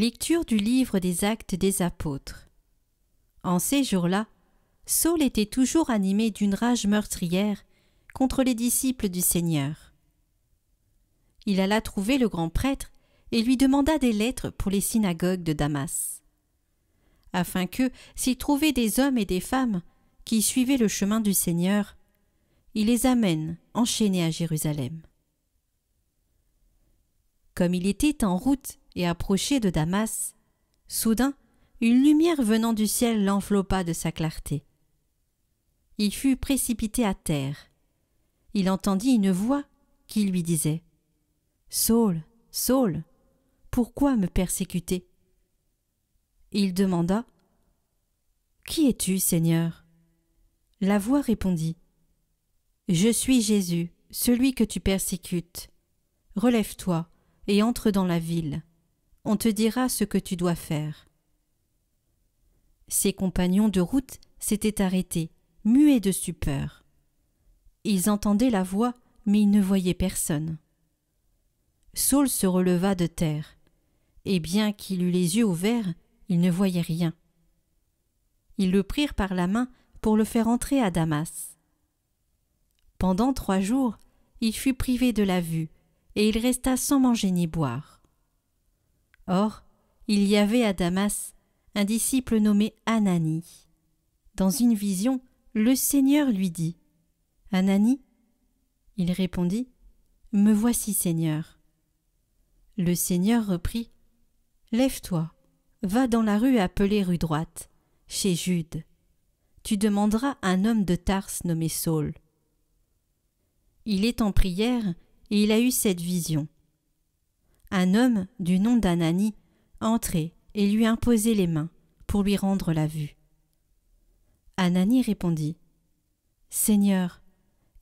Lecture du livre des Actes des Apôtres. En ces jours-là, Saul était toujours animé d'une rage meurtrière contre les disciples du Seigneur. Il alla trouver le grand prêtre et lui demanda des lettres pour les synagogues de Damas, afin que, s'il trouvait des hommes et des femmes qui suivaient le chemin du Seigneur, il les amène enchaînés à Jérusalem. Comme il était en route et approché de Damas, soudain, une lumière venant du ciel l'enveloppa de sa clarté. Il fut précipité à terre. Il entendit une voix qui lui disait « Saul, Saul, pourquoi me persécuter ?» Il demanda « Qui es-tu, Seigneur ?» La voix répondit « Je suis Jésus, celui que tu persécutes. Relève-toi et entre dans la ville. On te dira ce que tu dois faire. » Ses compagnons de route s'étaient arrêtés, muets de stupeur. Ils entendaient la voix, mais ils ne voyaient personne. Saul se releva de terre, et bien qu'il eût les yeux ouverts, il ne voyait rien. Ils le prirent par la main pour le faire entrer à Damas. Pendant 3 jours, il fut privé de la vue, et il resta sans manger ni boire. Or, il y avait à Damas un disciple nommé Ananie. Dans une vision, le Seigneur lui dit « Ananie ?» Il répondit « Me voici, Seigneur. » Le Seigneur reprit « Lève-toi, va dans la rue appelée rue droite, chez Jude. Tu demanderas un homme de Tarse nommé Saul. » Il est en prière et il a eu cette vision. Un homme du nom d'Ananie entrait et lui imposait les mains pour lui rendre la vue. Ananie répondit « Seigneur,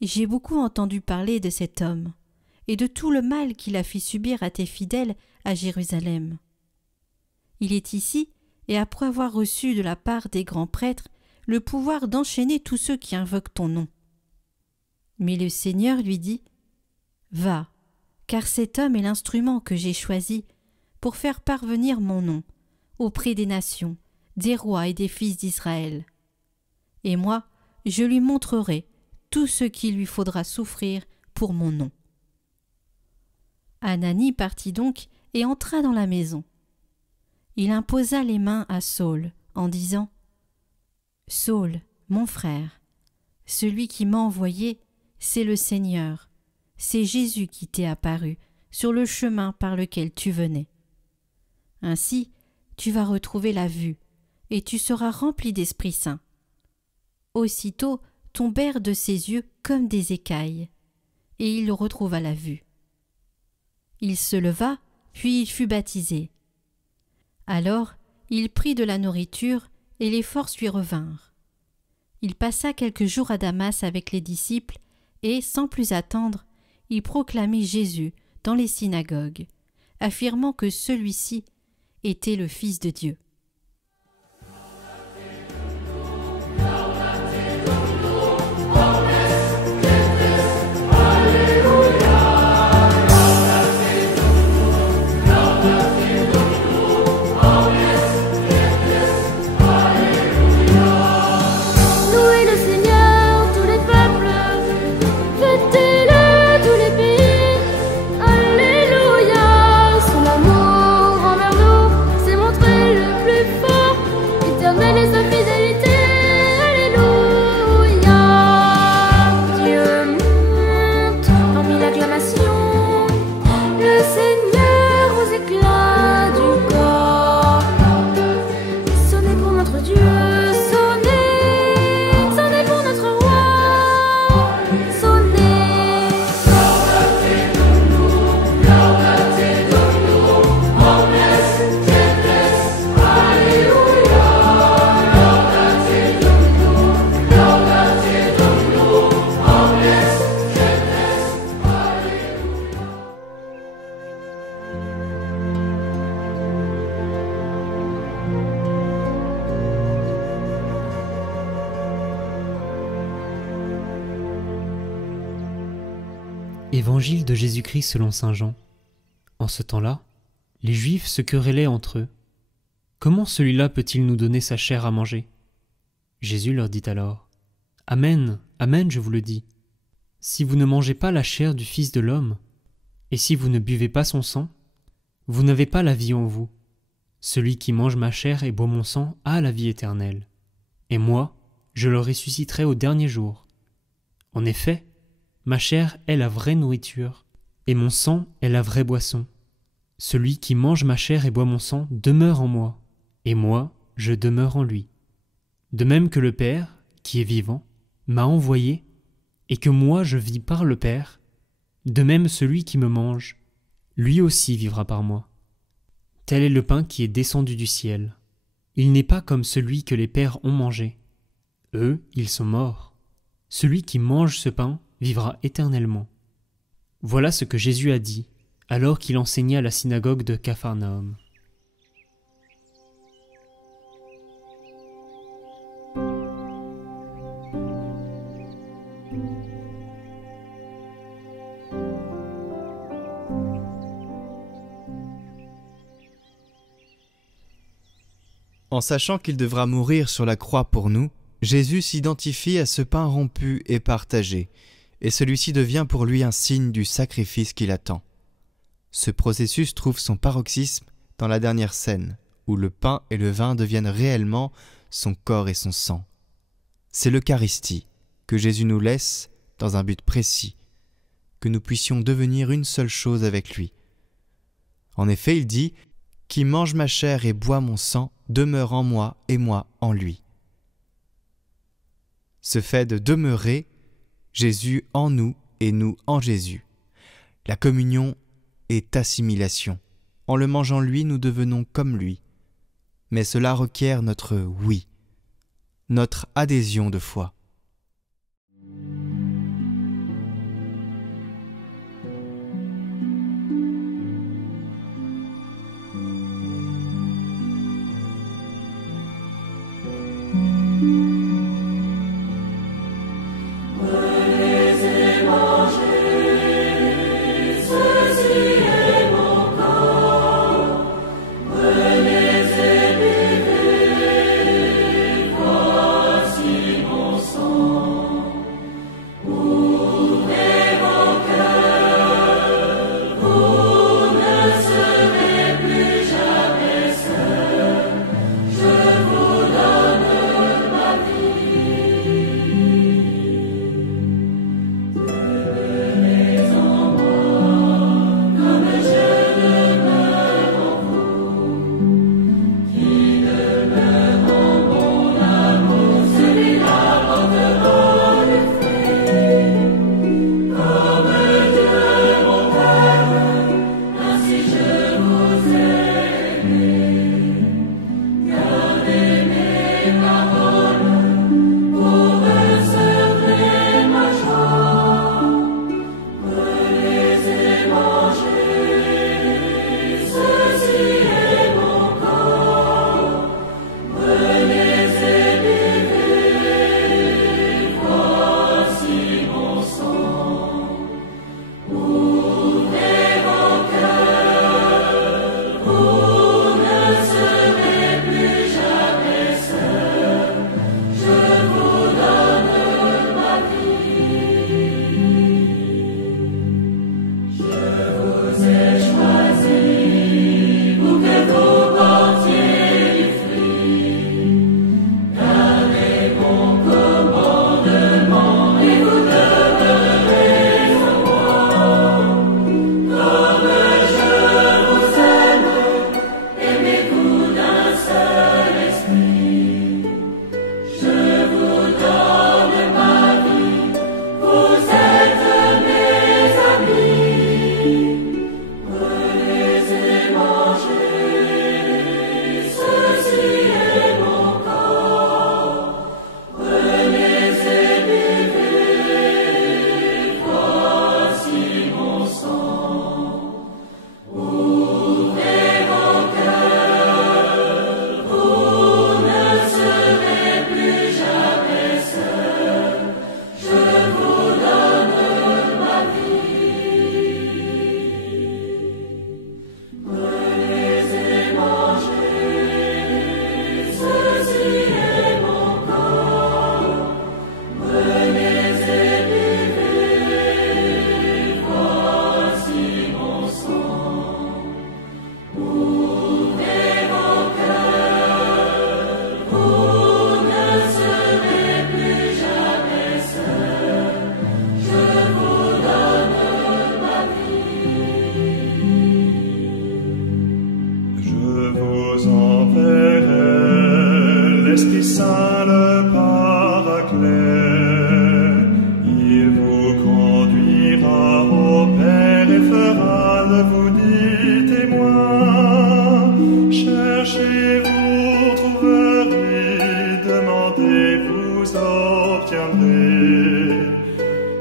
j'ai beaucoup entendu parler de cet homme et de tout le mal qu'il a fait subir à tes fidèles à Jérusalem. Il est ici et après avoir reçu de la part des grands prêtres le pouvoir d'enchaîner tous ceux qui invoquent ton nom. » Mais le Seigneur lui dit « Va, car cet homme est l'instrument que j'ai choisi pour faire parvenir mon nom auprès des nations, des rois et des fils d'Israël. Et moi, je lui montrerai tout ce qu'il lui faudra souffrir pour mon nom. » Ananie partit donc et entra dans la maison. Il imposa les mains à Saul en disant « Saul, mon frère, celui qui m'a envoyé, c'est le Seigneur, c'est Jésus qui t'est apparu sur le chemin par lequel tu venais. Ainsi, tu vas retrouver la vue, et tu seras rempli d'Esprit Saint. » Aussitôt tombèrent de ses yeux comme des écailles, et il retrouva la vue. Il se leva, puis il fut baptisé. Alors il prit de la nourriture, et les forces lui revinrent. Il passa quelques jours à Damas avec les disciples, et, sans plus attendre, il proclamait Jésus dans les synagogues, affirmant que celui-ci était le Fils de Dieu. Évangile de Jésus-Christ selon saint Jean. En ce temps-là, Les Juifs se querellaient entre eux. « Comment celui-là peut-il nous donner sa chair à manger ?» Jésus leur dit alors : « Amen, amen, je vous le dis. Si vous ne mangez pas la chair du Fils de l'homme, et si vous ne buvez pas son sang, vous n'avez pas la vie en vous. Celui qui mange ma chair et boit mon sang a la vie éternelle. Et moi, je le ressusciterai au dernier jour. En effet, ma chair est la vraie nourriture, et mon sang est la vraie boisson. Celui qui mange ma chair et boit mon sang demeure en moi, et moi, je demeure en lui. De même que le Père, qui est vivant, m'a envoyé, et que moi je vis par le Père, de même celui qui me mange, lui aussi vivra par moi. Tel est le pain qui est descendu du ciel. Il n'est pas comme celui que les pères ont mangé. Eux, ils sont morts. Celui qui mange ce pain vivra éternellement. » Voilà ce que Jésus a dit, alors qu'il enseignait à la synagogue de Capharnaüm. En sachant qu'il devra mourir sur la croix pour nous, Jésus s'identifie à ce pain rompu et partagé, et celui-ci devient pour lui un signe du sacrifice qu'il attend. Ce processus trouve son paroxysme dans la dernière scène, où le pain et le vin deviennent réellement son corps et son sang. C'est l'Eucharistie que Jésus nous laisse dans un but précis, que nous puissions devenir une seule chose avec lui. En effet, il dit « Qui mange ma chair et boit mon sang demeure en moi et moi en lui ». Ce fait de demeurer, Jésus en nous et nous en Jésus. La communion est assimilation. En le mangeant lui, nous devenons comme lui. Mais cela requiert notre oui, notre adhésion de foi. Mon sang.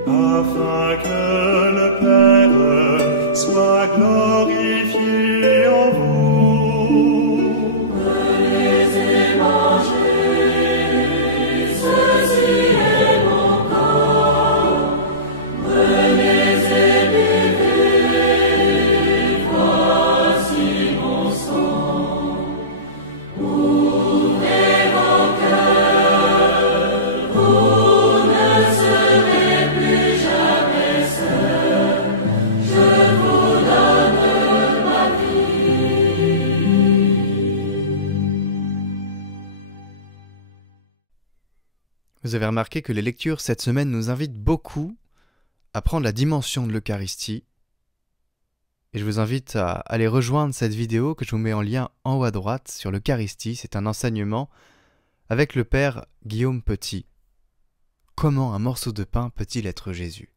afin que le Père soit glorifié en vous. Venez et mangez, ceci est mon corps. Venez et buvez, voici mon sang. Ouvrez vos cœurs, vous ne serez plus jamais seuls. Je vous donne ma vie. Vous avez remarqué que les lectures cette semaine nous invitent beaucoup à prendre la dimension de l'Eucharistie. Et je vous invite à aller rejoindre cette vidéo que je vous mets en lien en haut à droite sur l'Eucharistie. C'est un enseignement avec le Père Guillaume Petit. Comment un morceau de pain peut-il être Jésus ?